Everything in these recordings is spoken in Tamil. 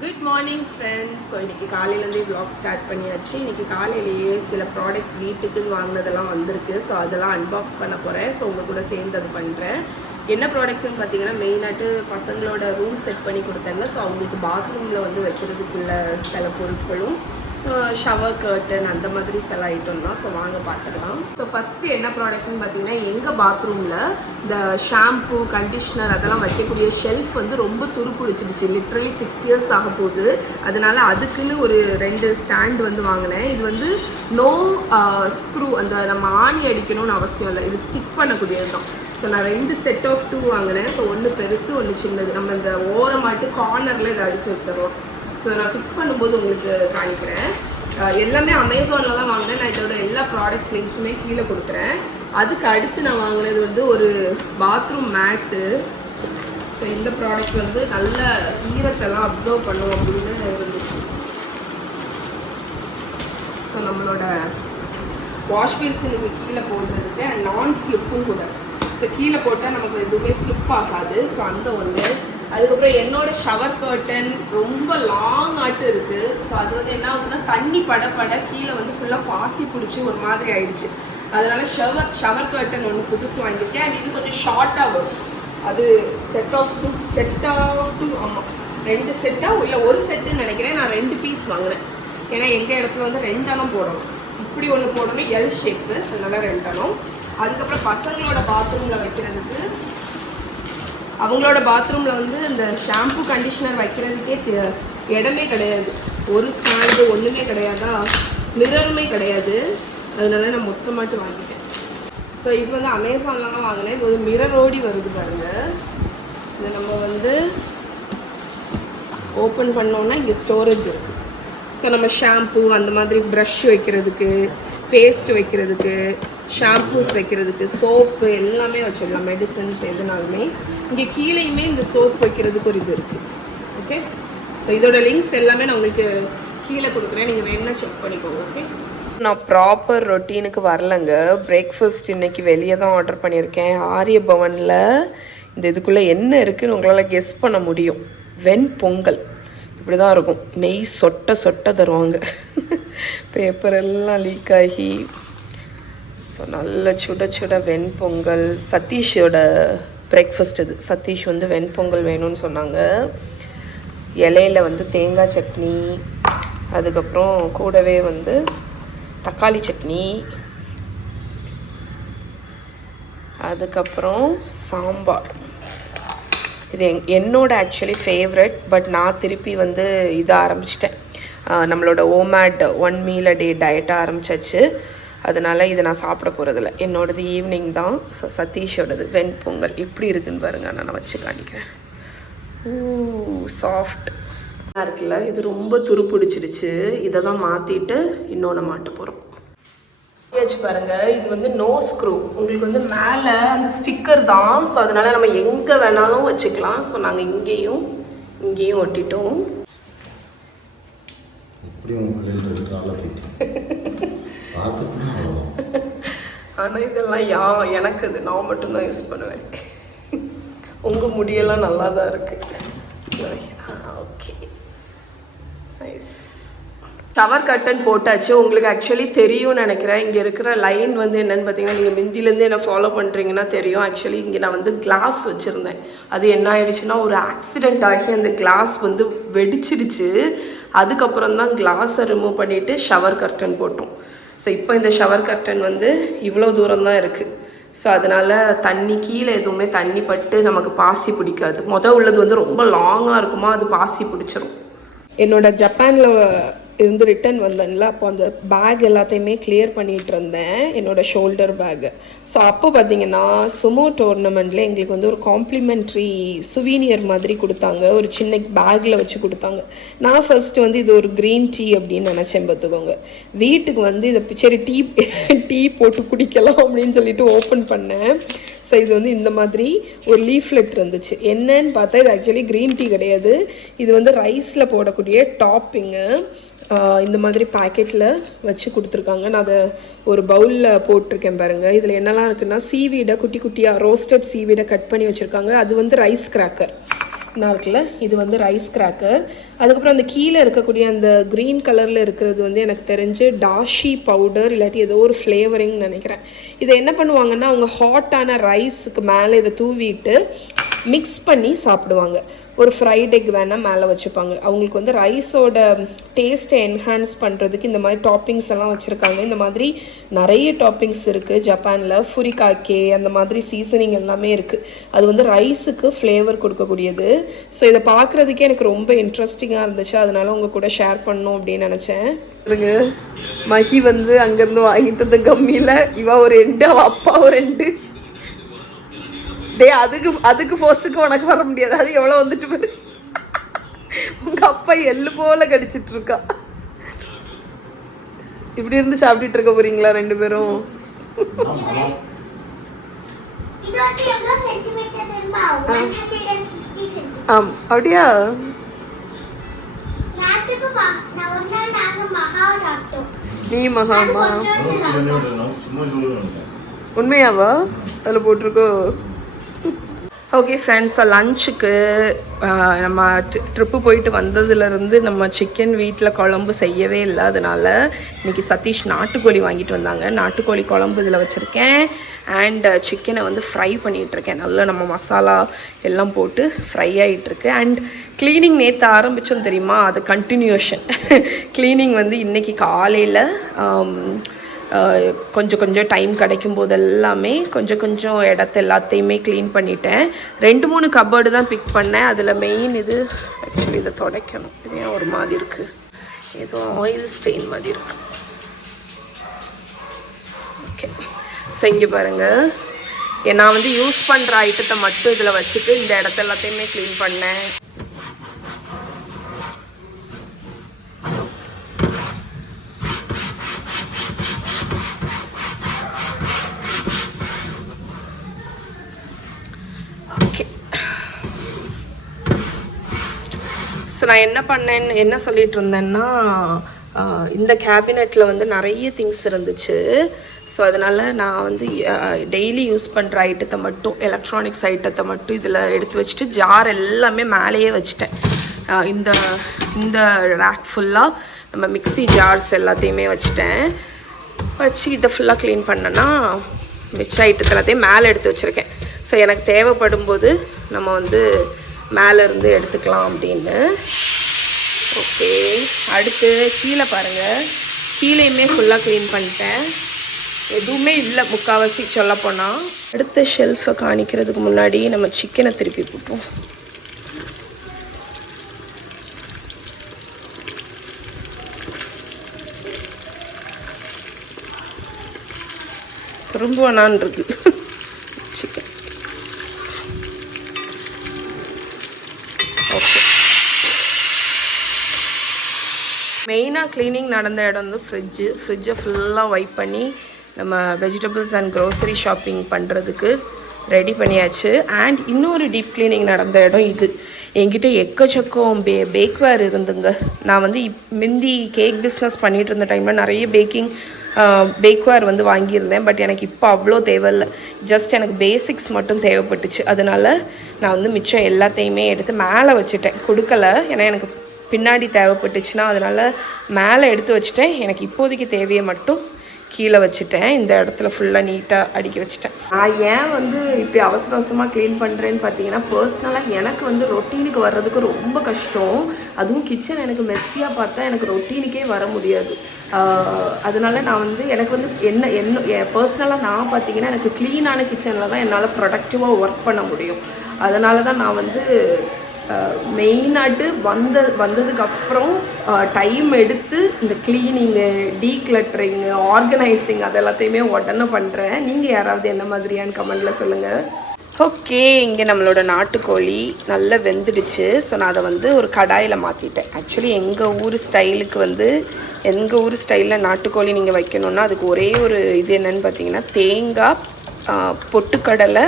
Good morning friends. ஸோ இன்றைக்கி காலையிலேருந்தே vlog ஸ்டார்ட் பண்ணியாச்சு. இன்றைக்கி காலையிலேயே சில ப்ராடக்ட்ஸ் வீட்டுக்கு வாங்கினதெல்லாம் வந்திருக்கு. ஸோ அதெல்லாம் அன்பாக்ஸ் பண்ண போகிறேன். ஸோ உங்கள் கூட சேர்ந்து அது பண்ணுறேன். என்ன ப்ராடக்ட்ஸ்னு பார்த்தீங்கன்னா மெயினாட்டு பசங்களோட ரூம் செட் பண்ணி கொடுத்தாங்க. ஸோ அவங்களுக்கு பாத்ரூமில் வந்து வைக்கிறதுக்குள்ள சில பொருட்களும் ஷவர் கர்டன் அந்த மாதிரி சில ஐட்டம் தான். ஸோ வாங்க பார்த்துக்கலாம். ஸோ ஃபஸ்ட்டு என்ன ப்ராடக்ட்னு பார்த்தீங்கன்னா எங்கள் பாத்ரூமில் இந்த ஷாம்பு கண்டிஷ்னர் அதெல்லாம் வைக்கக்கூடிய ஷெல்ஃப் வந்து ரொம்ப துருப்பிடிச்சிடுச்சு. லிட்ரலி 6 இயர்ஸ் ஆக போகுது. அதனால் அதுக்குன்னு ஒரு 2 ஸ்டாண்ட் வந்து வாங்கினேன். இது வந்து நோ ஸ்க்ரூ, அந்த நம்ம ஆணி அடிக்கணும்னு அவசியம் இல்லை, இது ஸ்டிக் பண்ணக்கூடியது தான். ஸோ நான் 2 செட் ஆஃப் 2 வாங்கினேன். ஸோ ஒன்று பெருசு ஒன்று சின்னது. நம்ம இந்த ஓரமாட்டு கார்னரில் இதை அடித்து வச்சிடறோம். ஸோ நான் ஃபிக்ஸ் பண்ணும்போது உங்களுக்கு காணிக்கிறேன். எல்லாமே அமேசானில் தான் வாங்கினேன். நான் இதோட எல்லா ப்ராடக்ட்ஸ் லிங்க்ஸுமே கீழே கொடுக்குறேன். அதுக்கு அடுத்து நான் வாங்கினது வந்து ஒரு பாத்ரூம் மேட்டு. ஸோ இந்த ப்ராடக்ட் வந்து நல்ல ஈரத்தெல்லாம் அப்சர்வ் பண்ணும் அப்படின்னு இருந்துச்சு. ஸோ நம்மளோட வாஷ் பேசினுக்கு கீழே போடுறதுக்கு அண்ட் நான் ஸ்லிப்பும் கூட. ஸோ கீழே போட்டால் நமக்கு எதுவுமே ஸ்லிப் ஆகாது. ஸோ அந்த ஒன்று. அதுக்கப்புறம் என்னோட ஷவர் கர்டன் ரொம்ப லாங் ஆட்டு இருக்குது. ஸோ அது வந்து என்ன ஆகுதுன்னா தண்ணி பட கீழே வந்து ஃபுல்லாக பாசி பிடிச்சி ஒரு மாதிரி ஆயிடுச்சு. அதனால ஷவர் கர்டன் ஒன்று புதுசு வாங்கியிருக்கேன். அண்ட் இது கொஞ்சம் ஷார்ட்டாக வரும். அது செட் ஆஃப் டூ ஆமாம் 2 செட்டாக இல்லை ஒரு செட்டுன்னு நினைக்கிறேன். நான் 2 பீஸ் வாங்கினேன். ஏன்னா எங்கள் இடத்துல வந்து 2 அணம் போடணும். இப்படி ஒன்று போடணும், எல் ஷேப்பு, அதனால 2 அணம். அதுக்கப்புறம் பசங்களோட பாத்ரூமில் வைக்கிறதுக்கு, அவங்களோட பாத்ரூமில் வந்து இந்த ஷாம்பு கண்டிஷ்னர் வைக்கிறதுக்கே இடமே கிடையாது. ஒரு ஸ்டாண்டு ஒன்றுமே கிடையாதா, மிரருமே கிடையாது. அதனால நான் மொத்தமாட்டு வாங்கிட்டேன். ஸோ இது வந்து அமேசானில் தான் வாங்கினேன். இது ஒரு மிரரோடி வருது பாருங்க. இதை நம்ம வந்து ஓப்பன் பண்ணோன்னா இங்கே ஸ்டோரேஜ் இருக்குது. ஸோ நம்ம ஷாம்பு அந்த மாதிரி ப்ரஷ் வைக்கிறதுக்கு, பேஸ்ட் வைக்கிறதுக்கு, ஷாம்பூஸ் வைக்கிறதுக்கு, சோப்பு எல்லாமே வச்சிடலாம். மெடிசன்ஸ் எதுனாலுமே இங்கே கீழேயுமே இந்த சோப் வைக்கிறதுக்கு ஒரு இது இருக்குது. ஓகே, ஸோ இதோட லிங்க்ஸ் எல்லாமே நான் உங்களுக்கு கீழே கொடுக்குறேன். நீங்கள் வேணுன்னா செக் பண்ணிக்கோங்க. ஓகே, நான் ப்ராப்பர் ரொட்டீனுக்கு வரலைங்க. பிரேக்ஃபாஸ்ட் இன்றைக்கி வெளியே தான் ஆர்டர் பண்ணியிருக்கேன். ஆரிய பவனில் இந்த இதுக்குள்ளே என்ன இருக்குதுன்னு உங்களால் கெஸ் பண்ண முடியும். வெண்பொங்கல் இப்படி தான் இருக்கும். நெய் சொட்ட தருவாங்க. பேப்பர் எல்லாம் லீக் ஆகி. ஸோ நல்ல சுட வெண்பொங்கல். சதீஷோட பிரேக்ஃபாஸ்ட் இது. சதீஷ் வந்து வெண்பொங்கல் வேணும்னு சொன்னாங்க. இலையில வந்து தேங்காய் சட்னி, அதுக்கப்புறம் கூடவே வந்து தக்காளி சட்னி, அதுக்கப்புறம் சாம்பார். இது என்னோட ஆக்சுவலி ஃபேவரட். பட் நான் திருப்பி வந்து இதை ஆரம்பிச்சிட்டேன். நம்மளோட ஓமேட் 1 மீல் அ டே டயட்டாக ஆரம்பிச்சாச்சு. அதனால் இதை நான் சாப்பிட போகிறதில்ல. என்னோடது ஈவினிங் தான். ஸோ சதீஷோடது வெண்பொங்கல் எப்படி இருக்குன்னு பாருங்கள். நான் வச்சு காணிக்கிறேன். சாஃப்ட் இருக்குல்ல, இது ரொம்ப துருப்பிடிச்சிடுச்சு. இதை தான் மாற்றிட்டு இன்னொன்று மாட்ட போகிறோம். பாருங்க, இது வந்து நோ ஸ்க்ரூ. உங்களுக்கு வந்து மேலே அந்த ஸ்டிக்கர் தான். ஸோ அதனால் நம்ம எங்கே வேணாலும் வச்சுக்கலாம். ஸோ நாங்கள் இங்கேயும் ஒட்டிட்டோம். ஆனால் இதெல்லாம் எனக்கு அது நான் மட்டும்தான் யூஸ் பண்ணுவேன். உங்கள் முடியெல்லாம் நல்லா தான் இருக்குது. Okay, nice. ஷவர் கர்டன் போட்டாச்சு. உங்களுக்கு ஆக்சுவலி தெரியும்னு நினைக்கிறேன். இங்கே இருக்கிற லைன் வந்து என்னென்னு பார்த்தீங்கன்னா, நீங்கள் முந்திலேருந்து என்ன ஃபாலோ பண்ணுறீங்கன்னா தெரியும். ஆக்சுவலி இங்கே நான் வந்து கிளாஸ் வச்சுருந்தேன். அது என்ன ஆயிடுச்சுன்னா, ஒரு ஆக்சிடெண்ட் ஆகி அந்த கிளாஸ் வந்து வெடிச்சிடுச்சு. அதுக்கப்புறம் தான் கிளாஸை ரிமூவ் பண்ணிவிட்டு ஷவர் கர்டன் போட்டோம். ஸோ இப்போ இந்த ஷவர் கர்டன் வந்து இவ்வளோ தூரம் தான் இருக்குது. ஸோ அதனால் தண்ணி கீழே எதுவுமே தண்ணி பட்டு நமக்கு பாசி பிடிக்காது. உள்ளது வந்து ரொம்ப லாங்காக இருக்குமா, அது பாசி பிடிச்சிரும். என்னோட ஜப்பானில் இருந்து ரிட்டன் வந்தேன்ல, அப்போ அந்த பேக் எல்லாத்தையுமே கிளியர் பண்ணிகிட்டு இருந்தேன், என்னோடய ஷோல்டர் பேக்கு. ஸோ அப்போ பார்த்தீங்கன்னா சுமோ டோர்னமெண்ட்டில் எங்களுக்கு வந்து ஒரு காம்ப்ளிமெண்ட்ரி சுவீனியர் மாதிரி கொடுத்தாங்க. ஒரு சின்ன பேக்கில் வச்சு கொடுத்தாங்க. நான் ஃபர்ஸ்ட் வந்து இது ஒரு க்ரீன் டீ அப்படின்னு நினச்சேன். பார்த்துக்கோங்க, வீட்டுக்கு வந்து இதை சரி டீ போட்டு குடிக்கலாம் அப்படின்னு சொல்லிட்டு ஓப்பன் பண்ணேன். ஸோ இது வந்து இந்த மாதிரி ஒரு லீஃப்லெட் இருந்துச்சு. என்னன்னு பார்த்தா இது ஆக்சுவலி க்ரீன் டீ கிடையாது. இது வந்து ரைஸில் போடக்கூடிய டாப்பிங்கு. இந்த மாதிரி பேக்கெட்டில் வச்சு கொடுத்துருக்காங்க. நான் அதை ஒரு பவுலில் போட்டிருக்கேன் பாருங்கள். இதில் என்னெல்லாம் இருக்குன்னா, சீவீடை குட்டியாக ரோஸ்டட் சீவீடை கட் பண்ணி வச்சுருக்காங்க. அது வந்து ரைஸ் கிராக்கர். நான் இருக்குல்ல, இது வந்து ரைஸ் கிராக்கர். அதுக்கப்புறம் அந்த கீழே இருக்கக்கூடிய அந்த க்ரீன் கலரில் இருக்கிறது வந்து எனக்கு தெரிஞ்சு டாஷி பவுடர் இல்லாட்டி ஏதோ ஒரு ஃப்ளேவரிங்னு நினைக்கிறேன். இதை என்ன பண்ணுவாங்கன்னா அவங்க ஹாட்டான ரைஸுக்கு மேலே இதை தூவிட்டு மிக்ஸ் பண்ணி சாப்பிடுவாங்க. ஒரு ஃப்ரைட் எக் வேணால் மேலே வச்சுப்பாங்க. அவங்களுக்கு வந்து ரைஸோட டேஸ்ட்டை என்ஹான்ஸ் பண்ணுறதுக்கு இந்த மாதிரி டாப்பிங்ஸ் எல்லாம் வச்சுருக்காங்க. இந்த மாதிரி நிறைய டாப்பிங்ஸ் இருக்குது ஜப்பானில். ஃபுரிகாக்கே அந்த மாதிரி சீசனிங் எல்லாமே இருக்குது. அது வந்து ரைஸுக்கு ஃப்ளேவர் கொடுக்கக்கூடியது. ஸோ இதை பார்க்குறதுக்கே எனக்கு ரொம்ப இன்ட்ரெஸ்டிங்காக இருந்துச்சு. அதனால உங்கள் கூட ஷேர் பண்ணணும் அப்படின்னு நினச்சேன். இருக்கு மஹி வந்து அங்கேருந்து வாங்கிட்டு வந்த கம்மியில் இவ ஒரு 2, அவள் அப்பா ஒரு 2. டே அதுக்கு ஃபோர்ஸுக்கு உனக்கு வர முடியாது. அது எவ்வளோ வந்துட்டு பாரு. உங்க அப்பா எள்ளு போல கடிச்சிட்டு இருக்கா. இப்படி இருந்து சாப்பிட்டுட்டு இருக்க போறீங்களா 2 பேரும்? ஆம் அப்படியா? நீ மகாமா உண்மையாவா? அதில் போட்டிருக்கோ? ஓகே ஃப்ரெண்ட்ஸ், லஞ்சுக்கு நம்ம ட்ரிப்பு போயிட்டு வந்ததுலேருந்து நம்ம சிக்கன் வீட்டில் குழம்பு செய்யவே இல்லை. அதனால இன்றைக்கி சதீஷ் நாட்டுக்கோழி வாங்கிட்டு வந்தாங்க. நாட்டுக்கோழி குழம்பு இதில் வச்சுருக்கேன். அண்ட் சிக்கனை வந்து ஃப்ரை பண்ணிகிட்ருக்கேன். நல்லா நம்ம மசாலா எல்லாம் போட்டு ஃப்ரை ஆகிட்டுருக்கு. அண்ட் க்ளீனிங் நேற்று ஆரம்பித்தோம் தெரியுமா, அது கண்டினியூஷன். க்ளீனிங் வந்து இன்றைக்கி காலையில் கொஞ்சம் டைம் கிடைக்கும் போது எல்லாமே கொஞ்சம் இடத்த எல்லாத்தையுமே க்ளீன் பண்ணிட்டேன். 2-3 கப்பர்டு தான் பிக் பண்ணேன். அதில் மெயின் இது ஆக்சுவலி இதை துடைக்கணும். இது ஏன் ஒரு மாதிரி இருக்குது, ஏதோ ஆயில் ஸ்டெயின் மாதிரி இருக்குது. ஓகே, செஞ்சு பாருங்கள். நான் வந்து யூஸ் பண்ணுற ஐட்டத்தை மட்டும் இதில் வச்சுட்டு இந்த இடத்த எல்லாத்தையுமே க்ளீன் பண்ணேன். ஸோ நான் என்ன சொல்லிட்டு இருந்தேன்னா, இந்த கேபினெட்டில் வந்து நிறைய திங்ஸ் இருந்துச்சு. ஸோ அதனால் நான் வந்து டெய்லி யூஸ் பண்ணுற ஐட்டத்தை மட்டும், எலக்ட்ரானிக்ஸ் ஐட்டத்தை மட்டும் இதில் எடுத்து வச்சுட்டு ஜார் எல்லாமே மேலேயே வச்சுட்டேன். இந்த ரேக் ஃபுல்லாக நம்ம மிக்ஸி ஜார்ஸ் எல்லாத்தையுமே வச்சு இதை ஃபுல்லாக க்ளீன் பண்ணேன்னா மிச்ச ஐட்டத்தை எல்லாத்தையும் மேலே எடுத்து வச்சுருக்கேன். ஸோ எனக்கு தேவைப்படும் போது நம்ம வந்து மேலேருந்து எடுத்துக்கலாம் அப்படின்னு. ஓகே, அடுத்து கீழே பாருங்கள். கீழேயுமே ஃபுல்லாக க்ளீன் பண்ணிட்டேன். எதுவுமே இல்லை முக்கால்வாசி சொல்ல போனால். அடுத்த ஷெல்ஃபை காணிக்கிறதுக்கு முன்னாடி நம்ம சிக்கனை திருப்பி போட்டோம். திரும்புவானான் இருக்கு சிக்கன். ஓகே, மெயினாக க்ளீனிங் நடந்த இடம் வந்து ஃப்ரிட்ஜை ஃபுல்லாக வைப் பண்ணி நம்ம வெஜிடபிள்ஸ் அண்ட் க்ரோசரி ஷாப்பிங் பண்ணுறதுக்கு ரெடி பண்ணியாச்சு. அண்ட் இன்னொரு டீப் க்ளீனிங் நடந்த இடம் இது. என்கிட்ட எக்கச்சக்கம் பேக்வேர் இருந்துங்க. நான் வந்து முந்தி கேக் பிஸ்னஸ் பண்ணிகிட்டு இருந்த டைமில் நிறைய பேக்வேர் வந்து வாங்கியிருந்தேன். பட் எனக்கு இப்போ அவ்வளோ தேவையில்லை. ஜஸ்ட் எனக்கு பேசிக்ஸ் மட்டும் தேவைப்பட்டுச்சு. அதனால் நான் வந்து மிச்சம் எல்லாத்தையுமே எடுத்து மேலே வச்சுட்டேன். கொடுக்கலை, ஏன்னா எனக்கு பின்னாடி தேவைப்பட்டுச்சுன்னா. அதனால் மேலே எடுத்து வச்சுட்டேன். எனக்கு இப்போதைக்கு தேவையை மட்டும் கீழே வச்சுட்டேன். இந்த இடத்துல ஃபுல்லாக நீட்டாக அடுக்கி வச்சுட்டேன். நான் ஏன் வந்து இப்படி அவசரமாக க்ளீன் பண்ணுறேன்னு பார்த்தீங்கன்னா, பர்சனலாக எனக்கு வந்து ரொட்டீனுக்கு வர்றதுக்கு ரொம்ப கஷ்டம். அதுவும் கிச்சன் எனக்கு மெஸ்ஸியாக பார்த்தா எனக்கு ரொட்டீனுக்கே வர முடியாது. அதனால நான் வந்து எனக்கு வந்து என்ன பர்சனலாக நான் பார்த்தீங்கன்னா, எனக்கு க்ளீனான கிச்சனில் தான் என்னால் ப்ரொடக்டிவாக ஒர்க் பண்ண முடியும். அதனால தான் நான் வந்து மெயினாட்டு வந்ததுக்கப்புறம் டைம் எடுத்து இந்த க்ளீனிங்கு, டீக்ளட்டரிங்கு, ஆர்கனைசிங் அது எல்லாத்தையுமே உடனே பண்ணுறேன். நீங்கள் யாராவது என்ன மாதிரியான்னு கமெண்டில் சொல்லுங்கள். ஓகே, இங்கே நம்மளோட நாட்டுக்கோழி நல்லா வெந்துடுச்சு. ஸோ நான் அதை வந்து ஒரு கடாயில் மாற்றிட்டேன். ஆக்சுவலி எங்கள் ஊர் ஸ்டைலில் நாட்டுக்கோழி நீங்கள் வைக்கணுன்னா அதுக்கு ஒரே ஒரு இது என்னென்னு பார்த்தீங்கன்னா, தேங்காய், பொட்டுக்கடலை,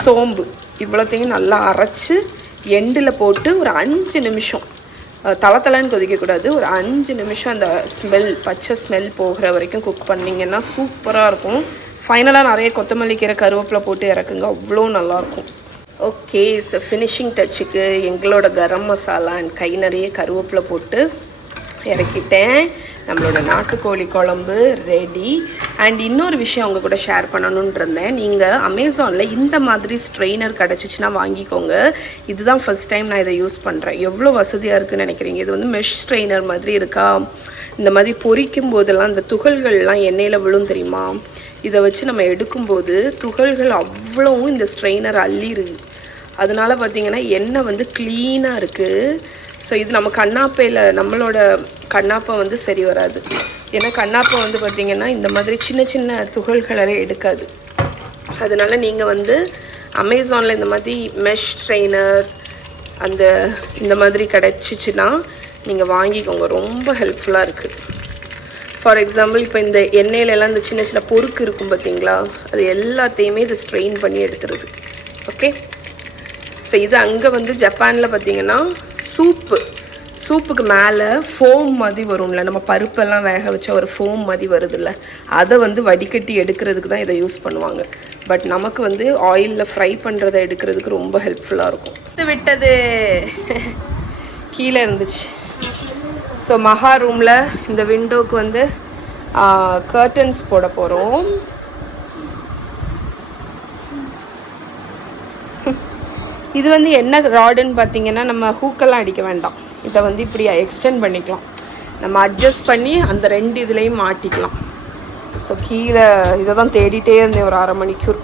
சோம்பு இவ்வளோத்தையும் நல்லா அரைச்சி எண்டில் போட்டு ஒரு 5 நிமிஷம் தளன்னு கொதிக்கக்கூடாது. ஒரு 5 நிமிஷம் அந்த பச்சை ஸ்மெல் போகிற வரைக்கும் குக் பண்ணிங்கன்னா சூப்பராக இருக்கும். ஃபைனலாக நிறைய கொத்தமல்லி கீரை, கருவேப்பிலை போட்டு இறக்குங்க, அவ்வளோ நல்லாயிருக்கும். ஓகே, ஸோ ஃபினிஷிங் டச்சுக்கு எங்களோட கரம் மசாலா அண்ட் கை நிறைய கருவேப்பிலை போட்டு இறக்கிட்டேன். நம்மளோட நாட்டுக்கோழி குழம்பு ரெடி. அண்ட் இன்னொரு விஷயம் அவங்க கூட ஷேர் பண்ணணுன்னு இருந்தேன். நீங்கள் அமேசானில் இந்த மாதிரி ஸ்ட்ரெயினர் கிடச்சிச்சின்னா வாங்கிக்கோங்க. இதுதான் ஃபஸ்ட் டைம் நான் இதை யூஸ் பண்ணுறேன். எவ்வளோ வசதியாக இருக்குதுன்னு நினைக்கிறீங்க. இது வந்து மெஷ் ஸ்ட்ரெயினர் மாதிரி இருக்கா. இந்த மாதிரி பொரிக்கும் போதெல்லாம் இந்த துகள்கள்லாம் எண்ணெயில் விழும் தெரியுமா. இதை வச்சு நம்ம எடுக்கும்போது துகள்கள் அவ்வளவும் இந்த ஸ்ட்ரெயினர் அள்ளிருது. அதனால பார்த்திங்கன்னா எண்ணெய் வந்து க்ளீனாக இருக்குது. ஸோ இது நம்ம கண்ணாப்பையில் நம்மளோட கண்ணாப்பை வந்து சரி வராது. ஏன்னா கண்ணாப்பை வந்து பார்த்திங்கன்னா இந்த மாதிரி சின்ன சின்ன துகள்களெல்லாம் எடுக்காது. அதனால் நீங்கள் வந்து அமேசானில் இந்த மாதிரி மெஷ் ஸ்ட்ரெயினர் இந்த மாதிரி கிடச்சிச்சின்னா நீங்கள் வாங்கிக்கோங்க. ரொம்ப ஹெல்ப்ஃபுல்லாக இருக்குது. ஃபார் எக்ஸாம்பிள் இப்போ இந்த எண்ணெயிலெல்லாம் இந்த சின்ன சின்ன பொறுக்கு இருக்கும் பார்த்திங்களா, அது எல்லாத்தையுமே இது ஸ்ட்ரெயின் பண்ணி எடுத்துருது. ஓகே, ஸோ இது அங்கே வந்து ஜப்பானில் பார்த்திங்கன்னா சூப்புக்கு மேலே ஃபோம் மாதிரி வரும்ல, நம்ம பருப்பெல்லாம் வேக வச்சா ஒரு ஃபோம் மாதிரி வருதுல்ல, அதை வந்து வடிகட்டி எடுக்கிறதுக்கு தான் இதை யூஸ் பண்ணுவாங்க. பட் நமக்கு வந்து ஆயிலில் ஃப்ரை பண்ணுறதை எடுக்கிறதுக்கு ரொம்ப ஹெல்ப்ஃபுல்லாக இருக்கும். இது விட்டது கீழே இருந்துச்சு. ஸோ மகா ரூமில் இந்த விண்டோவுக்கு வந்து கர்டன்ஸ் போட போகிறோம். இது வந்து என்ன ராடுன்னு பார்த்தீங்கன்னா, நம்ம ஹூக்கெல்லாம் அடிக்க வேண்டாம். இதை வந்து இப்படி எக்ஸ்டெண்ட் பண்ணிக்கலாம். நம்ம அட்ஜஸ்ட் பண்ணி அந்த 2 இதுலேயும் மாட்டிக்கலாம். ஸோ கீழே இதை தான் தேடிட்டே இருந்தேன். ஒரு 1/2 மணிக்கூர்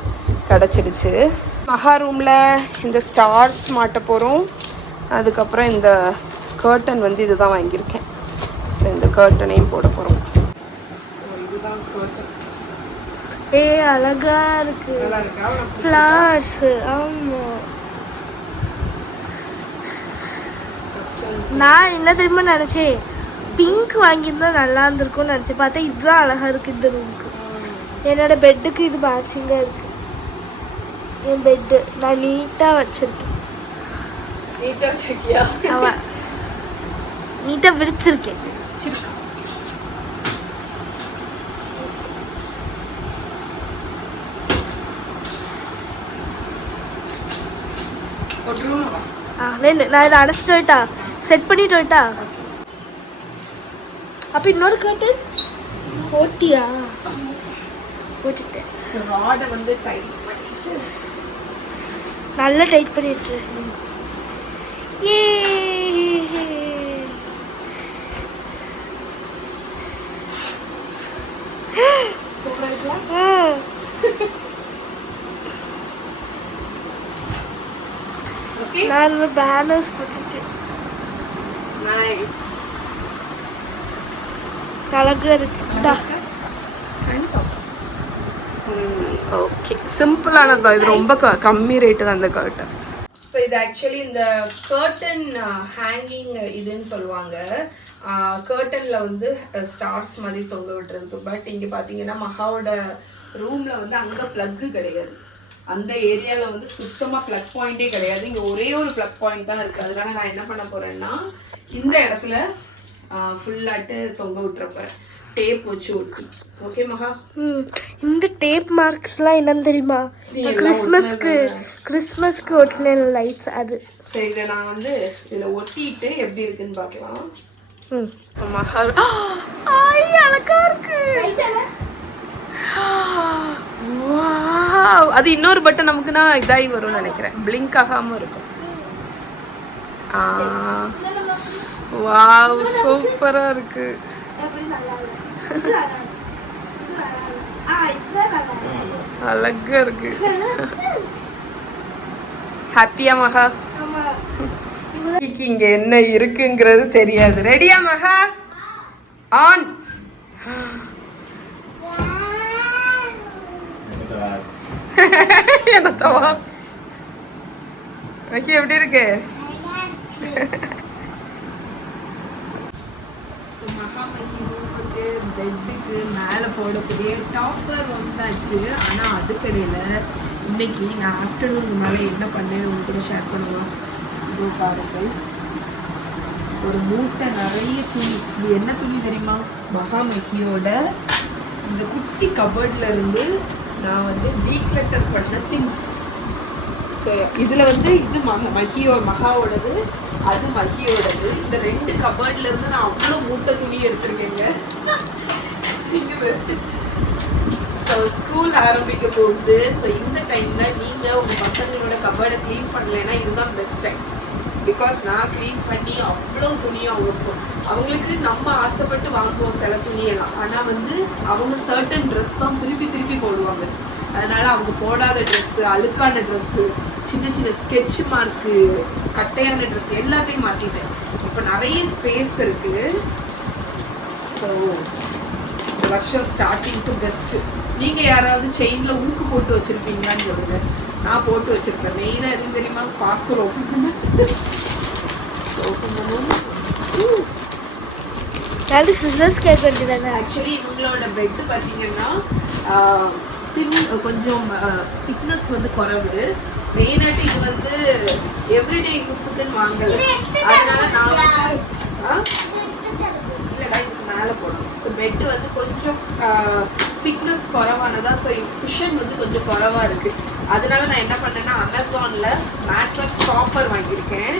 கிடச்சிடுச்சு. மகா ரூமில் இந்த ஸ்டார்ஸ் மாட்ட போகிறோம். அதுக்கப்புறம் இந்த கர்டன் வந்து இது தான் வாங்கியிருக்கேன். ஸோ இந்த கர்டனையும் போட போகிறோம். இதுதான் கர்டன். அழகா இருக்கு. ஃப்ளவர்ஸ். ஆமாம், நான் என்ன தெரியுமா நினச்சேன், பிங்க் வாங்கியிருந்தா நல்லா இருந்திருக்கும்னு நினச்சேன். பார்த்தா இதுதான் அழகாக இருக்குது இந்த ரூமுக்கு. என்னோட பெட்டுக்கு இது மேட்சிங்காக இருக்குது. என் பெட்டு நான் நீட்டாக வச்சுருக்கேன். நீட்டாக வச்சுருக்கியா? ஆமாம், நீட்டாக விரிச்சிருக்கேன். இல்லை, நான் இதை அடைச்சிட்டு போயிட்டா, செட் பண்ணிட்டு போயிட்டா. அப்போ இன்னொரு கர்டன் போட்டியா? போட்டுட்டேன். ராடை வந்து டைட் பண்ணிட்டு நல்லா டைட் பண்ணிட்டு. ஏ நான் பேனர்ஸ் போட்டுட்டேன். நைஸ், அழகா இருக்குடா. ஓகே, சிம்பிளானது தான். இது ரொம்ப கம்மி ரேட்டு தான் இந்த கர்டன். ஸோ இது ஆக்சுவலி இந்த கர்டன் ஹேங்கிங் இதுன்னு சொல்லுவாங்க. கர்டனில் வந்து ஸ்டார்ஸ் மாதிரி தொங்க விட்டுறதுக்கு. பட் இங்கே பார்த்தீங்கன்னா மகாவோட ரூமில் வந்து அங்கே ப்ளக்கு கிடையாது. அந்த ஏரியாவில் வந்து சுத்தமாக ப்ளக் பாயிண்ட்டே கிடையாது. இங்கே ஒரே ஒரு ப்ளக் பாயிண்ட் தான் இருக்குது. அதனால நான் என்ன பண்ண போகிறேன்னா, இந்த இடத்துல ஃபுல்லாட்டு தொங்க விட்டுற போகிறேன், டேப் வச்சு ஒட்டி. ஓகே மகா? இந்த டேப் மார்க்ஸ்லாம் என்னன்னு தெரியுமா? கிறிஸ்மஸ்க்கு ஒட்டின லைட்ஸ் அது. சரி, இதை நான் வந்து இதில் ஒட்டிட்டு எப்படி இருக்குன்னு பார்க்கலாம். மகா அழகா இருக்கு. அது இன்னொரு பட்டன் நமக்குன்னா இதாகி வரும்னு நினைக்கிறேன். பிளிங்க் ஆகாமல் இருக்கும். வாவ், சூப்பராக இருக்கு. அழகா இருக்கு. ஹாப்பியா மகா? இங்க என்ன இருக்குங்கிறது தெரியாது. ரெடியா மகா? ஆன். என்னத்தவா மகி எப்படி இருக்கு? பெட்டுக்கு மேலே போடக்கூடிய டாப்பர் வந்தாச்சு. ஆனால் அதுக்கடையில் இன்னைக்கு நான் ஆஃப்டர்நூன் மேலே என்ன பண்ணேன்னு உங்க கூட ஷேர் பண்ணுவோம். இதோ பாருங்கள், ஒரு மூட்டை நிறைய துணி. இது என்ன துணி தெரியுமா? மகா மகியோட இந்த குட்டி கபர்ட்ல இருந்து நான் வந்து டீக்ளட்டர் பண்ண திங்ஸ். ஸோ இதில் வந்து இது மகாவோடது, அது மகியோடது. இந்த 2 கபர்ட்ல இருந்து நான் அவ்வளோ மூட்டை துணி எடுத்திருக்கேங்க. ஸோ ஸ்கூல் ஆரம்பிக்க போகுது. ஸோ இந்த டைமில் நீங்கள் உங்கள் பசங்களோட கபர்டை க்ளீன் பண்ணலைன்னா இதுதான் பெஸ்ட் டைம். பிகாஸ் நான் க்ளீன் பண்ணி அவ்வளோ துணியும் அவங்களுக்கு நம்ம ஆசைப்பட்டு வாங்குவோம் சில துணியெல்லாம். ஆனால் வந்து அவங்க சர்டன் ட்ரெஸ் தான் திருப்பி திருப்பி போடுவாங்க. அதனால அவங்க போடாத ட்ரெஸ்ஸு, அழுக்கான ட்ரெஸ்ஸு, சின்ன சின்ன ஸ்கெட்ச் மார்க்கு, கட்டையான ட்ரெஸ் எல்லாத்தையும் மாற்றிட்டேன். இப்போ நிறைய ஸ்பேஸ் இருக்குது. ஸோ இந்த வருஷம் ஸ்டார்டிங்க்கு பெஸ்ட்டு. நீங்கள் யாராவது செயினில் ஊக்கு போட்டு வச்சுருப்பீங்களான்னு சொல்லுங்க. நான் போட்டு வச்சுருப்பேன். மெயினாக எதுவும் தெரியுமா, பார்சல் ஓப்பன் பண்ண ஆக்சுவலி இவங்களோட பெட்டு பார்த்தீங்கன்னா கொஞ்சம் திக்னஸ் வந்து குறைவு. மெயினாக இது வந்து எவ்ரிடே யூஸுக்குன்னு வாங்கலை. அதனால நான் வந்து இல்லைடா இதுக்கு மேலே போடணும். ஸோ பெட்டு வந்து கொஞ்சம் திக்னஸ் குறைவானதா. ஸோ குஷன் வந்து கொஞ்சம் குறைவாக இருக்குது. அதனால நான் என்ன பண்ணேன்னா அமேசானில் மேட்ரஸ் டாப்பர் வாங்கியிருக்கேன்.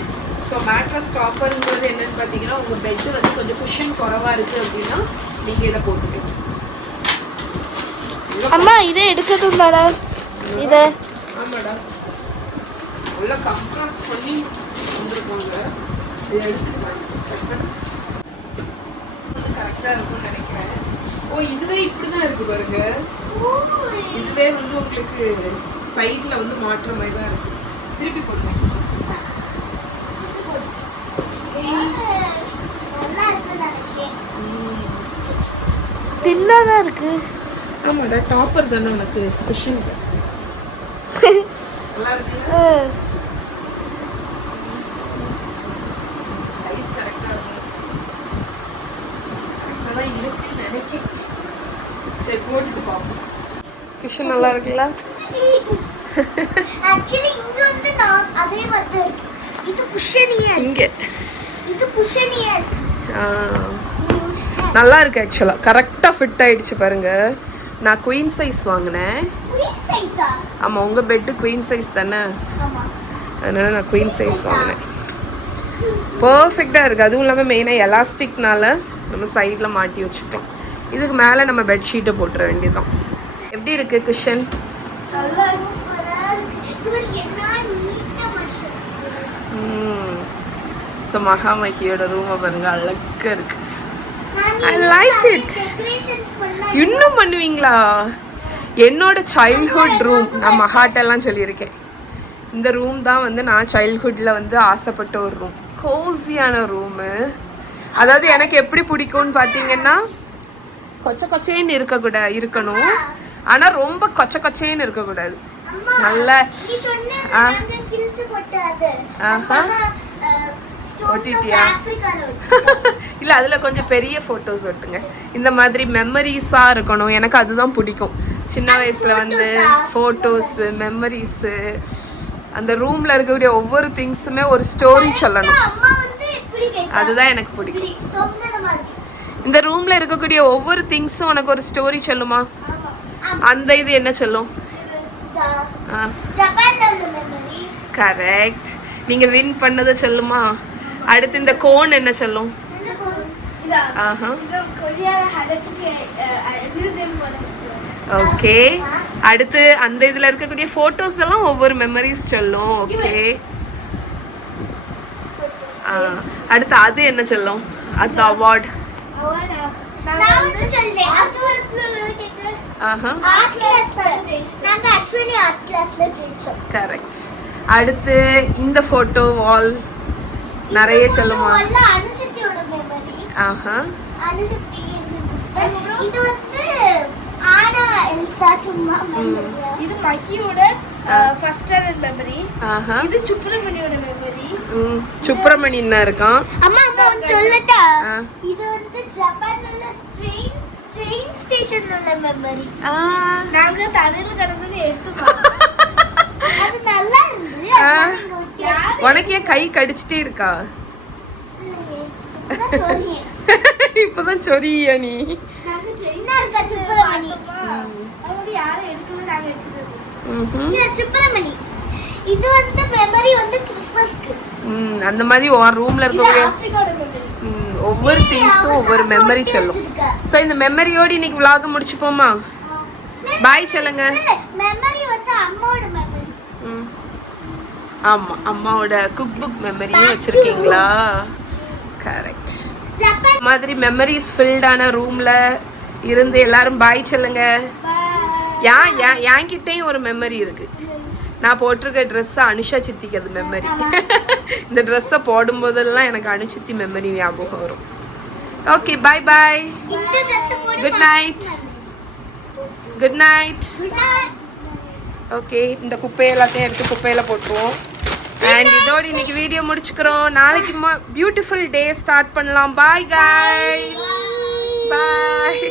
ஸோ மேட்ரஸ் டாப்பருங்கிறது என்னென்னு பார்த்தீங்கன்னா உங்கள் பெட்டு வந்து கொஞ்சம் குஷன் குறைவாக இருக்குது அப்படின்னா நீங்கள் இதை போட்டுக்கணும். அம்மா இதை எடுக்கட்டும் மேடம். இதை ஆமாடா உள்ள கம்ப்ரஸ் பண்ணி வந்துருக்காங்க. இதை எடுத்துக்கலாம். கரெக்டாக இருக்கும்னு நினைக்கிறேன். ஓ இதுவே இப்படிதான் இருக்கு பாருங்க. இதுவே வந்து உங்களுக்கு சைட்ல வந்து மாற்ற மாதிரி தான் இருக்கு. திருப்பி போடுங்க. தின்னாதான் இருக்கு. ஆமாடா டாப்பர் தானே உனக்கு குஷன். நல்லா இருக்கு. சைஸ் கரெக்டா இருக்கு. அதான் இருக்குன்னு நினைக்கிறேன். சரி போட்டுட்டு பாப்போம். குஷன் நல்லா இருக்குல்ல? ஆக்சுவலி இங்க வந்து நான் அதே மாதிரி இருக்கு. இது குஷனியா இங்க இது குஷனியா இருக்கு. நல்லா இருக்கு. ஆக்சுவலா கரெக்டா ஃபிட் ஆயிடுச்சு பாருங்க. நான் குயின் சைஸ் வாங்கினேன். குயின் சைஸா? ஆமா உங்க பெட் குயின் சைஸ் தானே? ஆமா. அதனால நான் குயின் சைஸ் வாங்கினேன். பர்ஃபெக்டா இருக்கு. அதுவும் இல்லாம மெயினா எலாஸ்டிக்னால நம்ம சைட்ல மாட்டி வச்சுக்கலாம். இதுக்கு மேல நம்ம பெட்ஷீட்டை போட்டுற வேண்டியதுதான். எப்படி இருக்கு குஷன்? நல்லா இருக்கு. என்ன நீட்டா மடிச்சு. ஸோ மகாமகியோட ரூமை பாருங்க அழகா இருக்கு. I like it. இன்னும் பண்ணுவீங்களா? என்னோட சைல்ட்ஹுட் ரூம் நான் மகாட்டெல்லாம் சொல்லியிருக்கேன். இந்த ரூம் தான் வந்து நான் சைல்ட்ஹுட்டில் வந்து ஆசைப்பட்ட ஒரு ரூம். கோசியான ரூமு. அதாவது எனக்கு எப்படி பிடிக்கும்னு பார்த்தீங்கன்னா கொச்சேன்னு இருக்கணும். ஆனால் ரொம்ப கொச்சேன்னு இருக்கக்கூடாது. நல்ல ஒட்டிட்டியா? இல்லை அதில் கொஞ்சம் பெரிய ஃபோட்டோஸ் ஒட்டுங்க. இந்த மாதிரி மெமரிஸாக இருக்கணும். எனக்கு அதுதான் பிடிக்கும். சின்ன வயசில் வந்து ஃபோட்டோஸு மெமரிஸு அந்த ரூமில் இருக்கக்கூடிய ஒவ்வொரு திங்ஸுமே ஒரு ஸ்டோரி சொல்லணும். அதுதான் எனக்கு பிடிக்கும். இந்த ரூமில் இருக்கக்கூடிய ஒவ்வொரு திங்ஸும் உனக்கு ஒரு ஸ்டோரி சொல்லுமா? அந்த இது என்ன சொல்லும்? கரெக்ட். நீங்கள் வின் பண்ணதை சொல்லுமா? அடுத்து இந்த கோன் என்ன சொல்லும்? ஓகே. அடுத்து அந்த இதுல இருக்கக்கூடிய போட்டோஸ் எல்லாம் ஒவ்வொரு மெமரிஸ் சொல்லும். ஓகே. அடுத்து அது என்ன சொல்லும்? அது அவார்ட். கரெக்ட். அடுத்து இந்த போட்டோ வால் நிறைய சொல்லுமா? ஆஹா. இது வந்து ஆனா எல்சா சும்மா இது மகியோட ஃபர்ஸ்ட் ஸ்டாண்டர்ட் மெமரி. ஆஹா. இது சுப்ரமணியோட மெமரி. சுப்ரமணி என்ன இருக்கான்? அம்மா நான் சொல்லட்டா? இது வந்து ஜப்பான்ல உள்ள ட்ரெயின் ஸ்டேஷன்ல உள்ள மெமரி. நாங்க தரையில கடந்து எடுத்து பார்த்தோம். அது நல்லா இருந்துச்சு. உனக்கு ஏன் கை கடிச்சிட்டே இருக்கா? இப்பதான் சொரியா நீ? இது வந்து மெமரி வந்து கிறிஸ்மஸ்க்கு. அந்த மாதிரி உன் ரூம்ல இது இருக்கக்கூடிய ஆப்பிரிக்காவோட மெமரி. ஒவ்வொரு திங்ஸும் ஒவ்வொரு மெமரி சொல்லும். ஸோ இந்த மெமரியோடு இன்னைக்கு vlog முடிச்சுப்போமா? பாய் சொல்லுங்க. மெமரி வந்து அம்மாவோட மெமரி. ஆமா, அம்மாவோட குக் புக் மெமரியும் வச்சிருக்கீங்களா? கரெக்ட். மாதிரி மெமரிஸ் ஃபில்டான ரூம்ல இருந்து எல்லாரும் பாய் சொல்லுங்க. என்கிட்டயும் ஒரு மெமரி இருக்கு. நான் போட்டிருக்க ட்ரெஸ்ஸை அனுஷா சித்திக்கு அது மெமரி. இந்த ட்ரெஸ்ஸை போடும்போதெல்லாம் எனக்கு அனுச்சித்தி மெமரி ஞாபகம் வரும். Okay, bye bye. Good night. Good night. Okay, இந்த குப்பை எல்லாத்தையும் எடுத்து குப்பையில போட்டுருவோம். அண்ட் இதோட இன்னைக்கு வீடியோ முடிச்சுக்கிறோம். நாளைக்கு பியூட்டிஃபுல் டே ஸ்டார்ட் பண்ணலாம். Bye guys. பாய்.